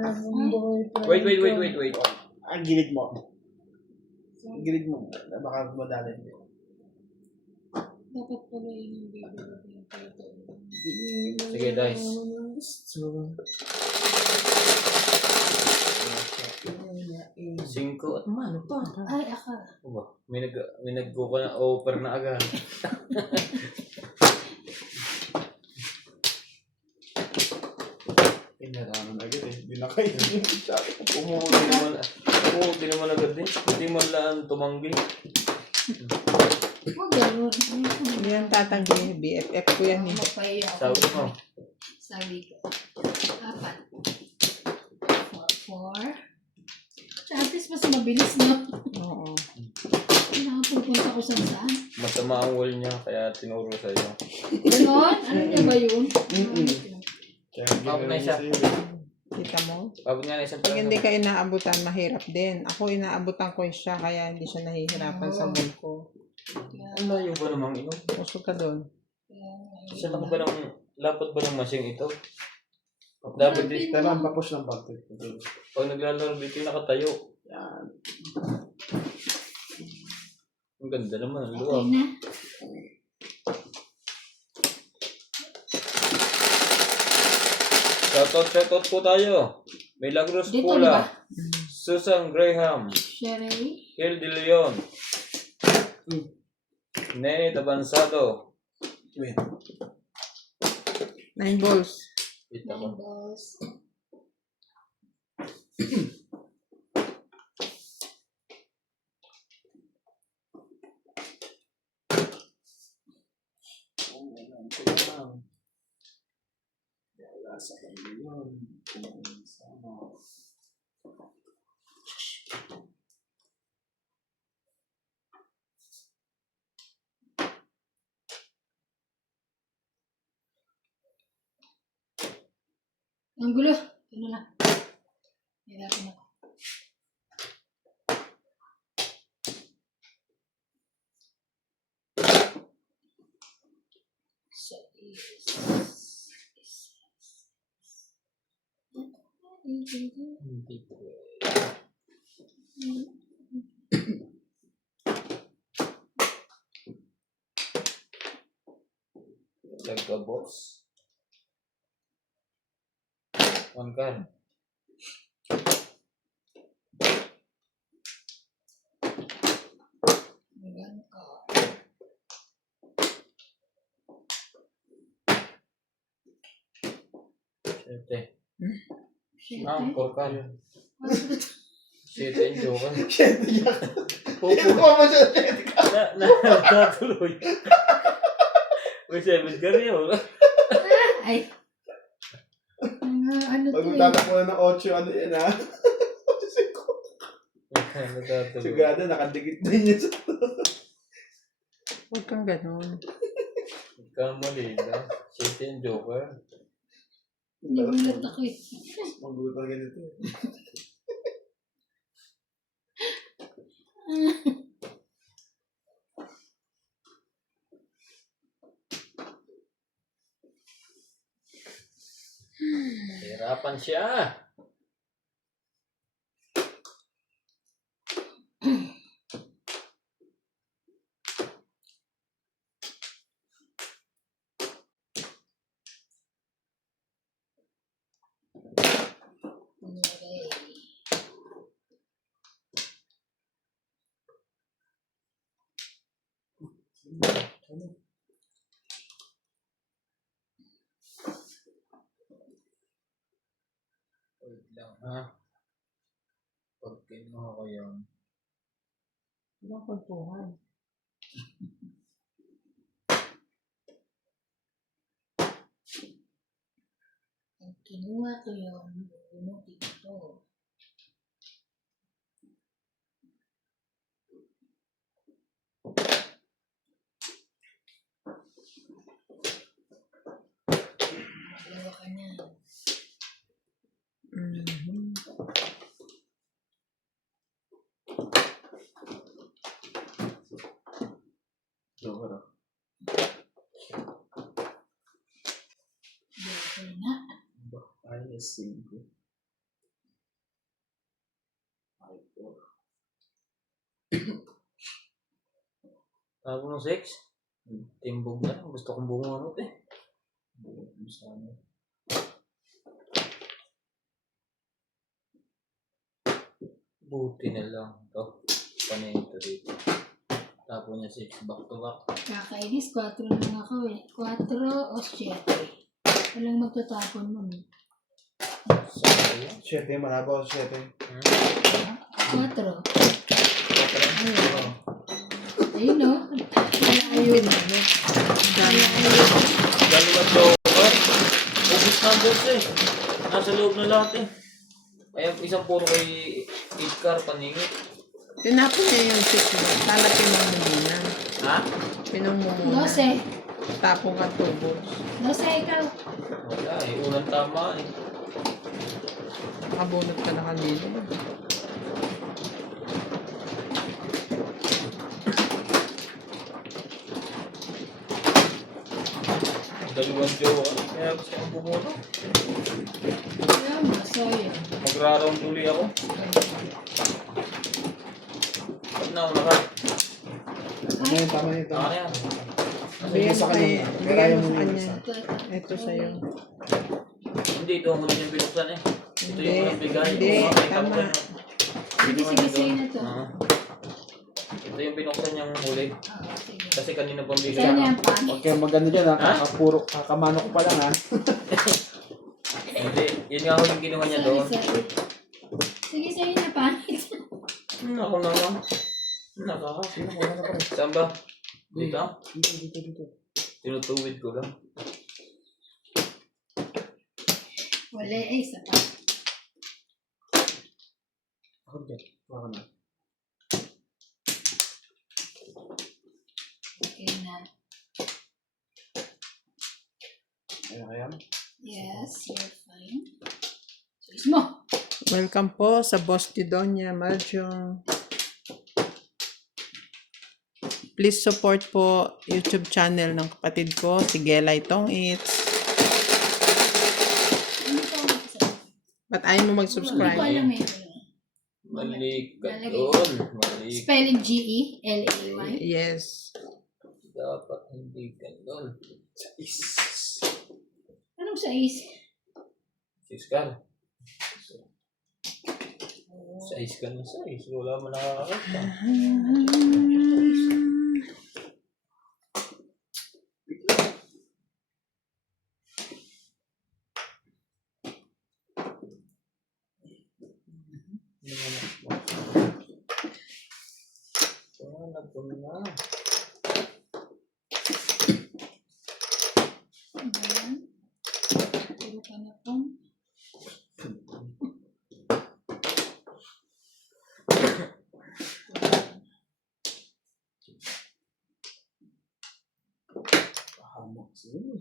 Wait. Ang gilid mo. Ang gilid mo. Baka madali. Dapat pala yun yung baby natin. Sige, guys. Singko at mano pa. Ay, ako. Ba? May nag-go na offer na agad. Pinaraman agad eh. Hindi na kayo. Di naman agad din. Hindi man lang tumanggi. Huwag gano'n. Hindi yan tatanggi. BFF ko yan eh. Mapaya ako. Sabi mo. Sabi ko. 4. 4. At least mas mabilis, no? Oo. Nakakapupunta ko saan. Masama ang wall niya, kaya tinuro sa'yo. Ganon? Ano niya ba yun? Kaya Bakit na siya? Kita mo? Abot nga na isang Pag hindi ka inaabutan, mahirap din. Ako inaabutan ko siya, kaya hindi siya nahihirapan sa mood ko. Ang layo ba namang ino? Usog ka doon. Sa laki ba ng lapad ba ng masing ito? Dapat din. Kailangan pa-push ng bag. Pag naglalaro dito, nakatayo. Yan. Ang ganda naman, ang Okay luwag. na. Shoutout po tayo. Milagros Dito, Pula. diba? Susan Graham. Sherry. Hill De Leon. Nene Tabansado. Wait. 9 balls. Kita ko. Balls. Wala sa kanila yun. Sama. Ang gulo. Ano lang. Hirapan ako. So, Hindi po. Box. One card. One card. Siyete. Shit. Ah, 4 card. Siyete yung joker. Shit, yan. Pupo. Kinukuha mo siya, shit. Natuloy. May 7 card yun. Ay. Ano Pag to eh? magtatapunan ng 8, ano yan ha? Natuloy. Sigurado, nakadikit din yun sa... Huwag kang ganon. Ikaw mali na. Siyete yung joker. Nagulat ako eh. Magulat na ganito. Hirapan siya. Wait lang ha. Pag kinuha ko yun. Walang kwentuhan. Ang kinuha ko yung bunutin ito. Dalawa ka na. Joker. Dalawa ka na. Ayos, 5. Ako ng sex? Timbog na. Gusto kong bumunot eh. Buti na lang. Ito. Panay ito dito. Tapos niya 6 back to back. Kakainis, 4 na lang ako eh. 4 o 7. Walang magtatapon mo. Sayang. 7, malabo 7. 4. Ayun no. Ayun. Dalawa joker. Ubus na boss eh. Nasa loob na lahat eh. Kaya isang puro kay Ikar paningit. Tinapon niya yung 6. Sana pinong mo muna. Ha? Pinong mo muna. 12. Tapong ka tubos. 12 ikaw. Wala eh. Unang tama eh. Nakabunot ka na kanina. Dalawang joker. Kaya gusto kong bumunot. Kaya masaya. Magra-round uli ako. Ba't nauna ka? Tama yun. Tama na yan. Bigyan mo kay, bigyan mo sa kanya. Ito. Ito sa'yo. Hindi, ito ang huli niyang binuksan eh. Ito yung unang bigay. Hindi, Oo, makita ko tama. yun. Sige, sige, sige na to. Ito yung binuksan niyang huli. Oo, sige. Kasi kanina pang bigay. Sa'yo na yung pan. Huwag kayong maganda dyan ha. Ha? Kakamano ko pa lang ha. Hindi, yun nga huling ginawa niya doon. Sorry. Sige, sa'yo na panit. Ako naman. Nakaka. Saan ba? Dito? Dito. Tinutuwid ko lang. Wala eh, isa pa. Ako dyan. Baka na. Okay na. Ayan kaya. Yes, you're fine. Sus mo. Welcome po sa Boss Tidonia Maljong. Please support po YouTube channel ng kapatid ko, si Gelay Tong Eats. Ano pa ako sa... Ba't ayaw mo Hindi ko mag-subscribe? alam eh. Mali ka doon. Mali. Spelling G-E-L-A-Y. Yes. Dapat hindi ka doon. Anong sa is? Siskal. Size ka ng size. Wala mo nakakakita. Na. Ayan. Puro ka na pong. Pahamak sila.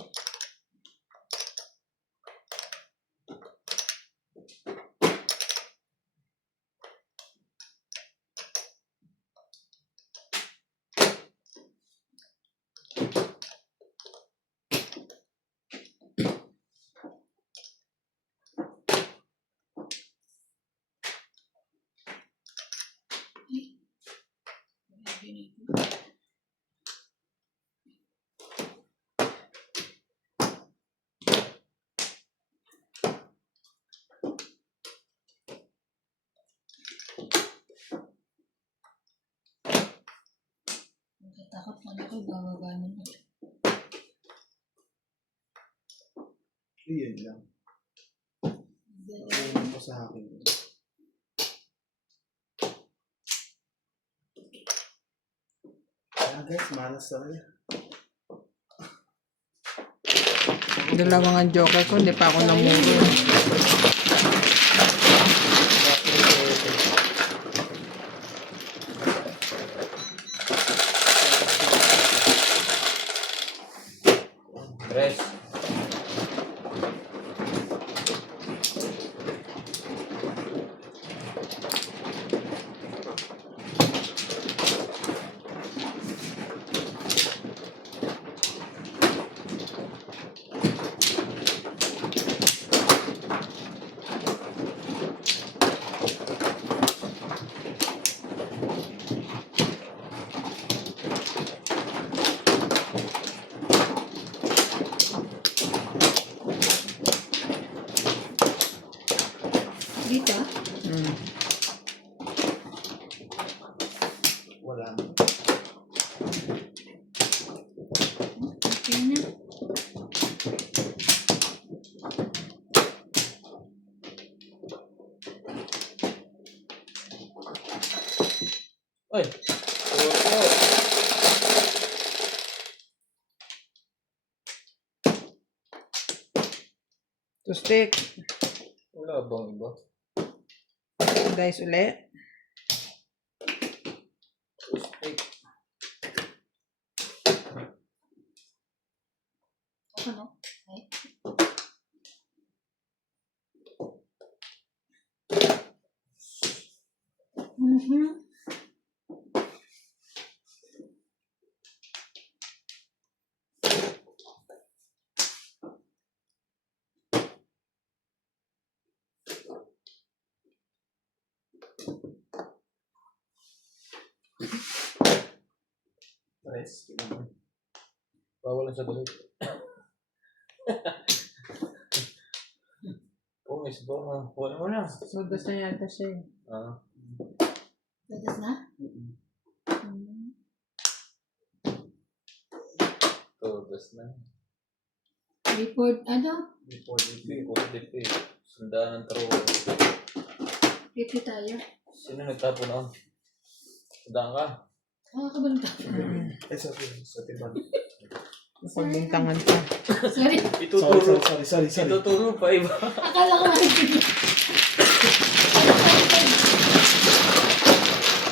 Takot na ako, bababa na. Iyan lang. Iyan ko sa akin. Kaya guys, malas talaga. Dalawang ang joker ko, hindi pa ako namuro. Press. Dito? Mm. Wala na. Okay na. Ay! To stick. Wala bang iba? Dice ulit. Ay, Ako no? Okay. Mhm. Tres. bawal na sa balik. Oh, may sabaw na. Wala mo na. Sodas na yata siya eh. Ah, Dadas na? Mm-mm. Hmm. todas na. Report, ano? Before the Positive eh. Sundaan ng taro. Repeat tayo. Sino nagtapo na? Sundaan ka? Nakakabalita. Eh, sa tiban. Pagbintangan pa. Sorry. Ituturo. Sorry. Ituturo pa iba. Akala ko makikinig.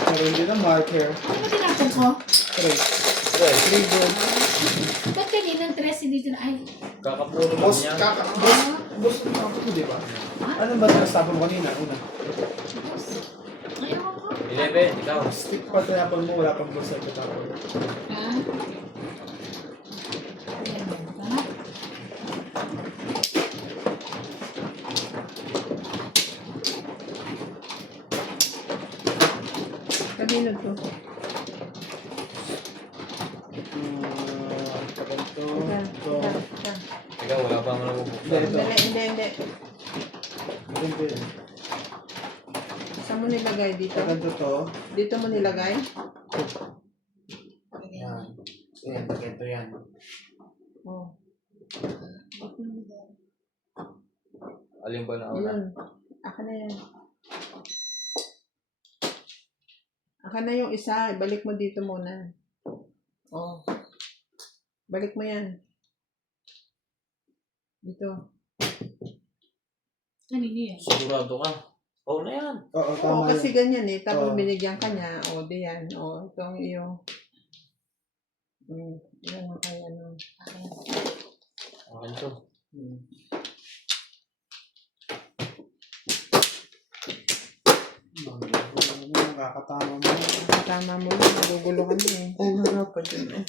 Pero hindi na marker. Ano ba tinapon ko? Tres. Right. Trigger. Ba't kaninang tres dito na? Ay. Kakapuro lang Boss, niya. boss, tapos mo, di ba? Ano ba sinasabi mo kanina? Una. Ayaw ko. 11, ikaw. Stick pa tinapon mo, wala pang boss sa tinapon. Ah. Ayan, tama. Kanino to? Ganito. Yan. Ito. Yan. Ikaw, wala pa naman nabubuksan. Ito. Hindi. Ganito yun. Saan mo nilagay dito? Ganito to. Dito mo nilagay? Yan. So yan, ganito yan. Oh. Alin ba na una? Yun. Aka na yan. Aka na yung isa. Ibalik mo dito muna. Oh. Balik mo yan. Dito. Kanino yan? Sigurado ka. Oo na yan. Oo, Oo, tama kasi yun. ganyan eh. Tapos Oo. binigyan ka niya. O, di yan. O, itong iyo. Yan mo kaya ano. Akin to. Hmm. Nakakatama mo. Tama mo lang. Nagugulo ka na eh. Oo, harapan yun eh.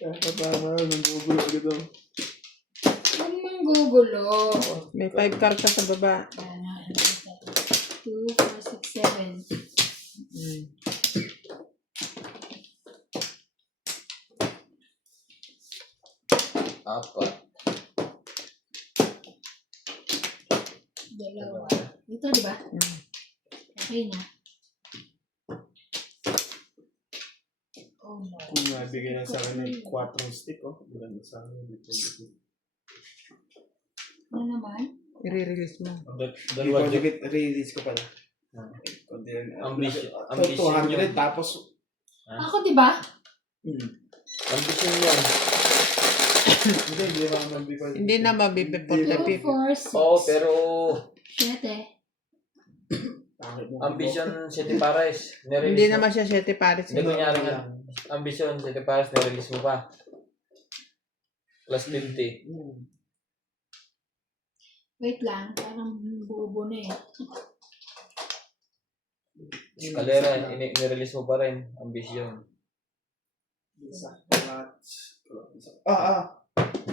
Nakakatama. Nanggugulo agad ako. Huwag manggugulo. May 5 karta sa baba. 2, 4, 6, 7. Apat. Dalawa. Dito, di ba? Okay na. Oh no. Kung nabigay na sa akin ng 4 stick, oh. Maganda sa akin. Ano naman? I-release mo. Dalawa dyan. Release ko pala. Kundi Ambition. 200 tapos Ako, di ba? Ambition yan. hindi naman mabibigay. Hindi na mabibig for the 2, people. 4, 6. Oo, pero 7. ambition City Pares. Hindi naman siya 7 pares. Hindi kunyari nga. Ambition City Pares, nirelease mo pa. Plus 50. Wait lang. Parang bubo na eh. Kalera, nirelease mo pa rin. Ambition.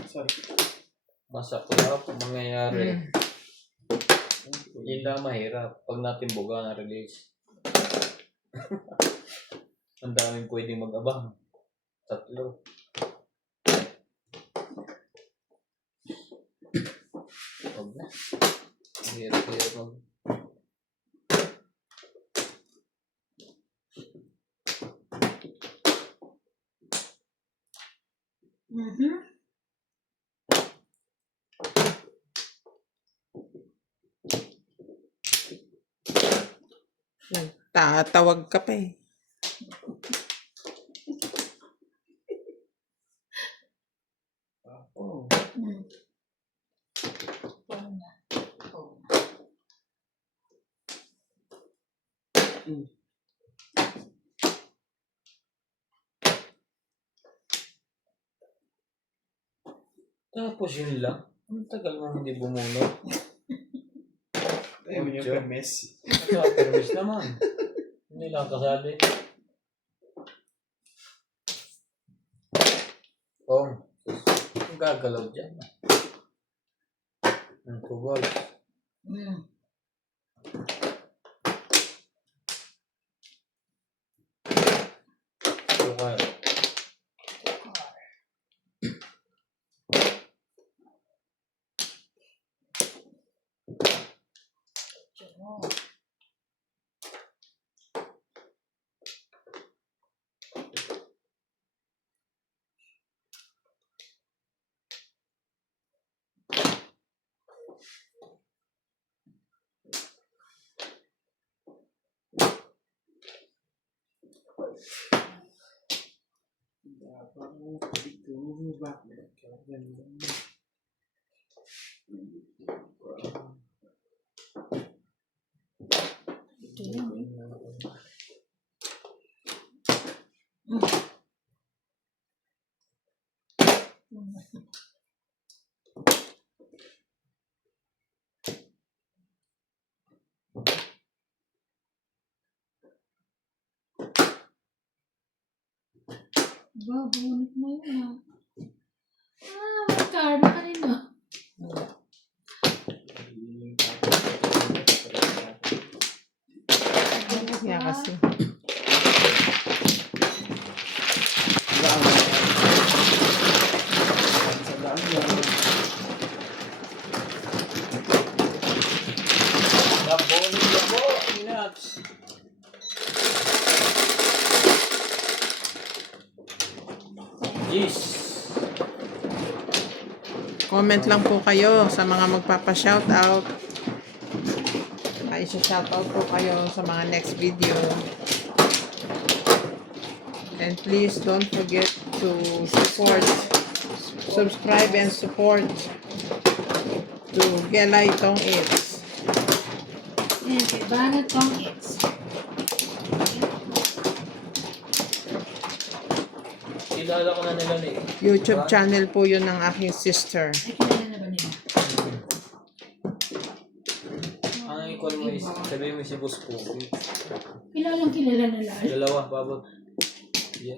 Sorry. Masakla kung mangyayari. Yun lang mahirap. Pag natin buga na release. Ang daming pwedeng mag-abang. 3. na. Hirap mag... Mhm. Tatawag ka pa eh. Oh. Mm. Phone na. Phone. Tapos yun lang. Ang tagal mo hindi bumulot. Ayun yung Ocho. Messi. Sa permis naman. Hindi lang kasali. Oh, ang gagalaw dyan. Ang tubol. Mm. Sukal. Tiyo. Ito yan eh. Ba, bunot na yun ah. May karma kanina. Kaya kasi. Nabonin na po. Inaps. Yes. Comment lang po kayo sa mga magpapa-shoutout. Ay, shoutout po kayo sa mga next video. And please don't forget to subscribe and support to Gelay Tong It's. Yan, kay Banat Tong It's. Kilala ko na nila ni. YouTube channel po yun ng aking sister. Ay, kilala na ba nila? Ang equal mo is, sabihin mo si Boss Pogi. Kilalang kilala na lang. Dalawa, babot. Yeah.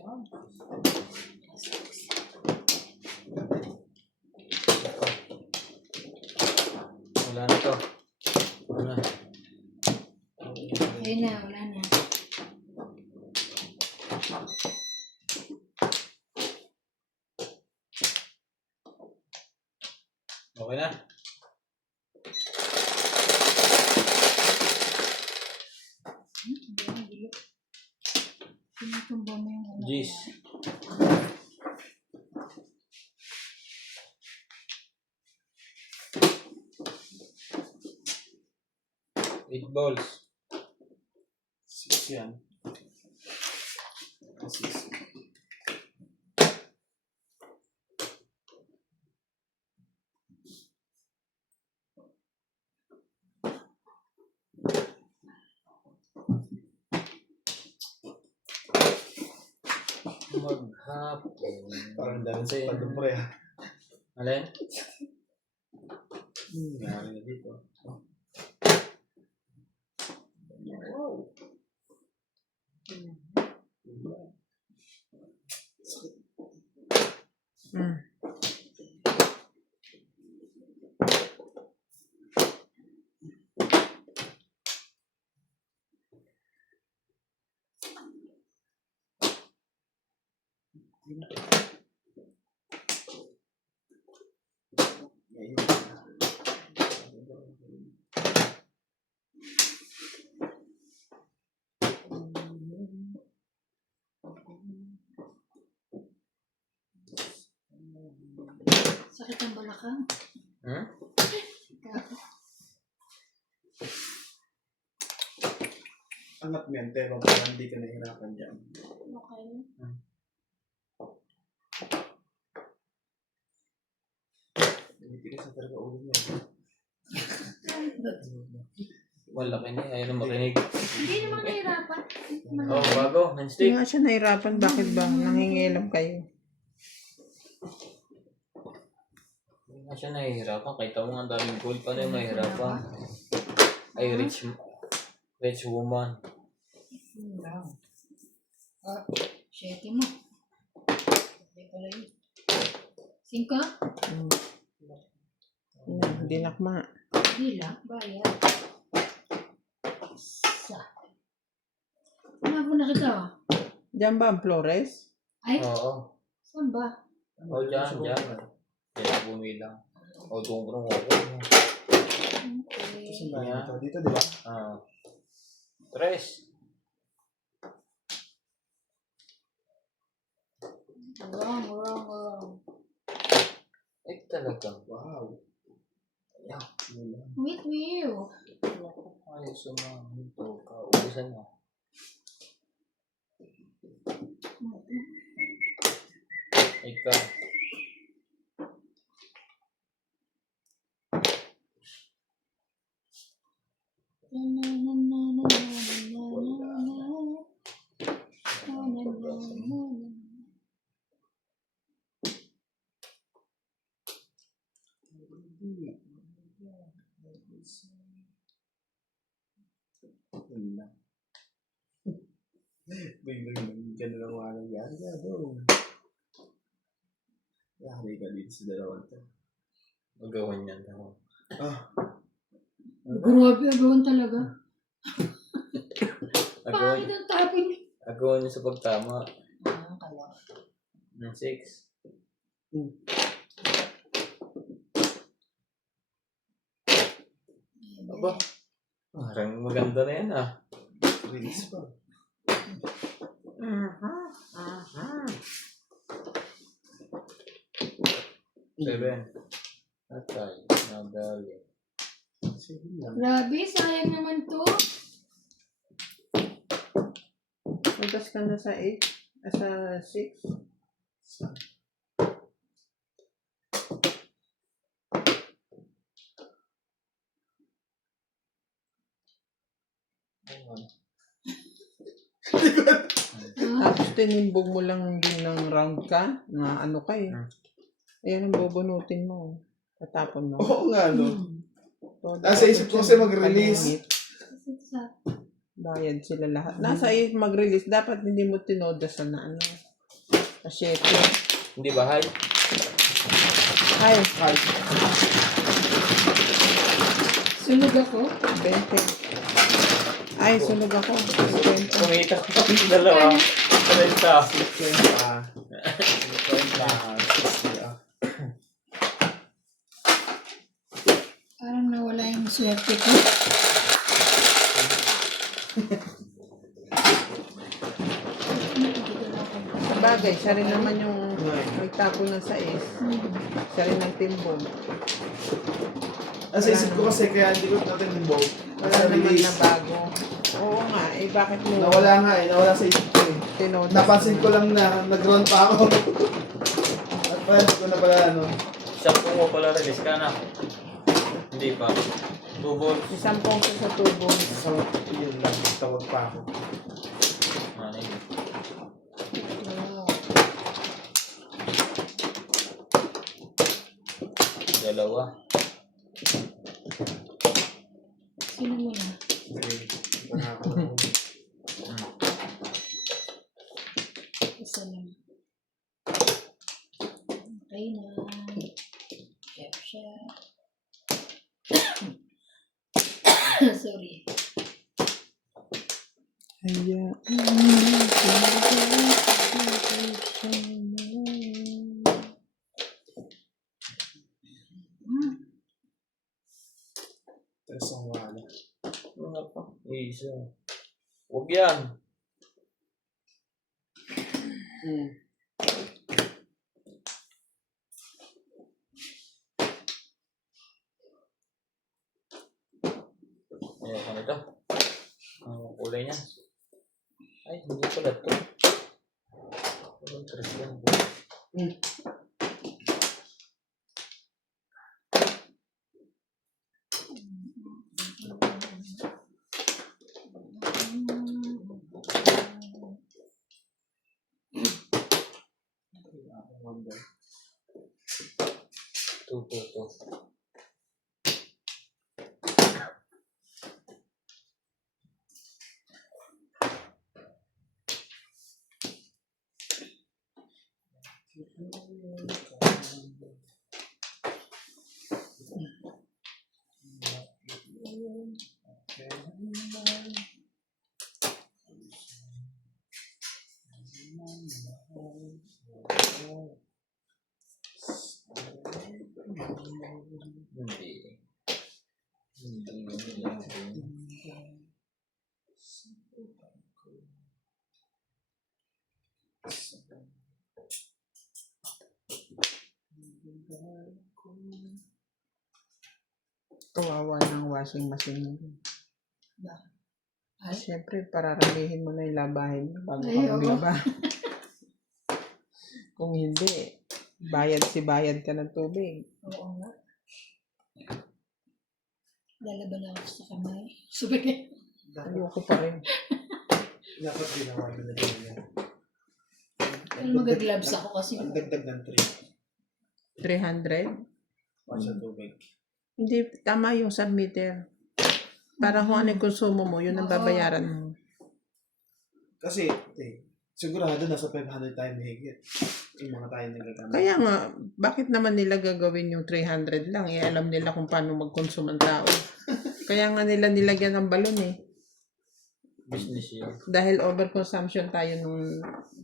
Wala na to. Wala na. Ayun na, wala na. Okay na. Tinutumba mo yung ano. Jeez. Eight balls. 6 yan. 6. Maghapon. Parang dami sa padumbre ha. Alin? Gano'n na dito. Wow. Mm. Sakit ang balakang. Hmm? Angat mo yan, pero para hindi ka nahihirapan dyan. Okay. Tinitigas na talaga ulo niya. Malaki na, ayaw na makinig. Hindi naman nahirapan. Oh, bago, Hindi handstick. nga siya nahirapan. Bakit ba? Nangingilam kayo. Hindi nga siya nahihirapan. Kahit ako nga ang daming gold, paano yung mahihirapan? Ay, rich woman. Ah, 7 mo. Hindi pala yun. 5? Hindi nakma. Hindi lang. Bayad. Isa. Ano po nakita? Diyan ba ang Flores? Ay, Oo. saan ba? Oh, dyan. Diyan ako bumilang. O, doon ko nung ako. Kasi Okay. na dito, di ba? Ah. 3. Wrong. Ay, talaga. Wow. Ayan. Wait, Will. Ayos naman. Ito, kaubusan na. Ikaw. Yun lang. Biglang ganun ang mga nangyari. Yari ka dito sa dalawang to. Magawan yan. Grabe, agawan talaga. Agawan, Pangit ang tapon. agawan niya sa pagtama. Kala. Ng 6. Aba. Parang maganda na yan ah. Release pa. Seven. Atay. Nadali. Sige lang. Grabe, sayang naman to. Puntas ka na sa 8? Sa 6? Tapos tinimbog mo lang din ng round ka, na ano ka eh. Ayan ang bubunutin mo. Tatapon mo. Oo nga, no? So, Nasa isip ko kasi mag-release. Bayad sila lahat. Nasa isip mag-release. Dapat hindi mo tinoda sa na ano. Asyete. Hindi ba, hay? Ay, Ay, Sunog ako. 20. Ay, sunog ako. 50. Kumita ko pa yung dalawa. 30. 60. Parang nawala yung swerte ko. Sa bagay, siya rin naman yung nagtapo ng sais. Siya rin ang timbog. Nasa isip ko kasi kaya hindi ko natin involve. Wala Nasa naman release. na bago. Oo nga, eh bakit mo Nawala nga eh, nawala sa isip ko eh. tinoda? Napansin ko lang na nag-run pa ako. At parang ko na pala ano. Shampoo mo pala release ka na. Hindi pa. Tubol. Isang pongso sa tubo. So, yun lang. Tawag pa ako. Ano yun? Dalawa. Sino mo na? Okay. Ito na ako. Isa lang. Okay na. Shep. Sorry. Hayaan Tapos ang wala. Ano pa? Isa. Huwag yan. Ano ito? Ang kulay niya. Ay, hindi pala ito. Walang tres yan. Ito. Hindi. Kawawa ng washing machine mo. Ay. Siyempre, pararamihin mo na yung labahin mo bago Ay, ka oo. maglaba. Kung hindi, bayad ka ng tubig. Oo nga. Lalaban ako sa kamay. Sabi Ayoko pa rin. Dapat ginawa nila din yan. pero mag-gloves ako kasi. Ang dagdag ng 3. 300? Sa tubig. Hindi, tama yung submitter. Para kung ano yung konsumo mo, yun ang babayaran mo. Kasi, sigurado nasa 500 tayo mahigit. Yung mga tayo nagagamit. Kaya nga, bakit naman nila gagawin yung 300 lang? Alam nila kung paano mag-consume ang tao. Kaya nga nila nilagyan ng balon eh. Business yun. Dahil overconsumption tayo nung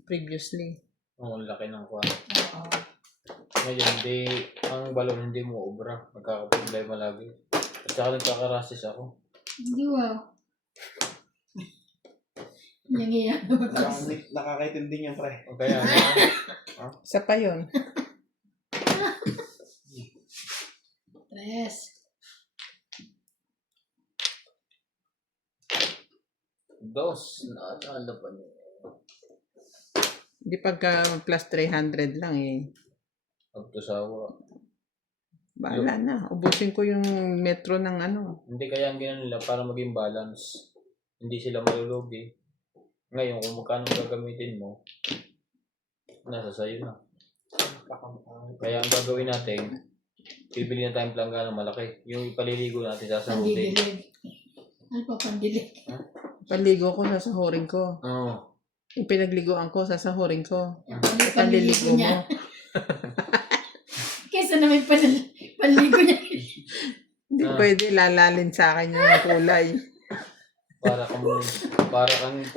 previously. Ang laki ng kuha. Oo. Ngayon, ang balon hindi mo obra. Magkakaproblema lagi. At saka nagkakarasis ako. Hindi wow. Nangyayari naman kasi. Nakakaintindi niya, pre. O kaya, Isa pa yun. Tres. dos. Naatala pa niya. Hindi pagka plus 300 lang eh. Pagtusawa. Bahala na. Ubusin ko yung metro ng ano. Hindi kaya ang gano'n nila para maging balance. Hindi sila malulugi. Ngayon, kung magkano gagamitin mo, nasa sayo na. Kaya ang gagawin natin, bibili na tayong planggana malaki. Yung paliligo natin sasahutin. Pandidilig. Ano pa pandilig? Paligo ko, sasahurin ko. Oo. Yung pinagliguan ko, sasahurin ko. Panliligo Panliligo niya. mo. Kesa naman panligo niya. Hindi pwede lalalin sa akin yung kulay. Para kang pusit.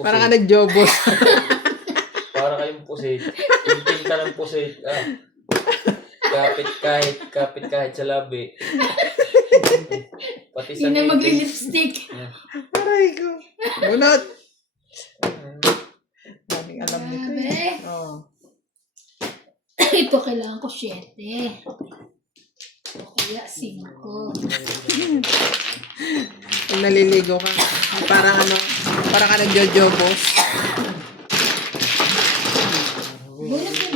Para ka nagjobos. Para kayong pusit. Tintin ka ng pusit. Kapit kahit sa labi. Pati sa Hindi na ngipin. magli-lipstick. Aray ko. Bunot. Maraming alam nito Grabe. eh. Oh. Ito kailangan ko 7. O kaya 5. Kung naliligo ka, parang ka nagjojobos. Bunot ko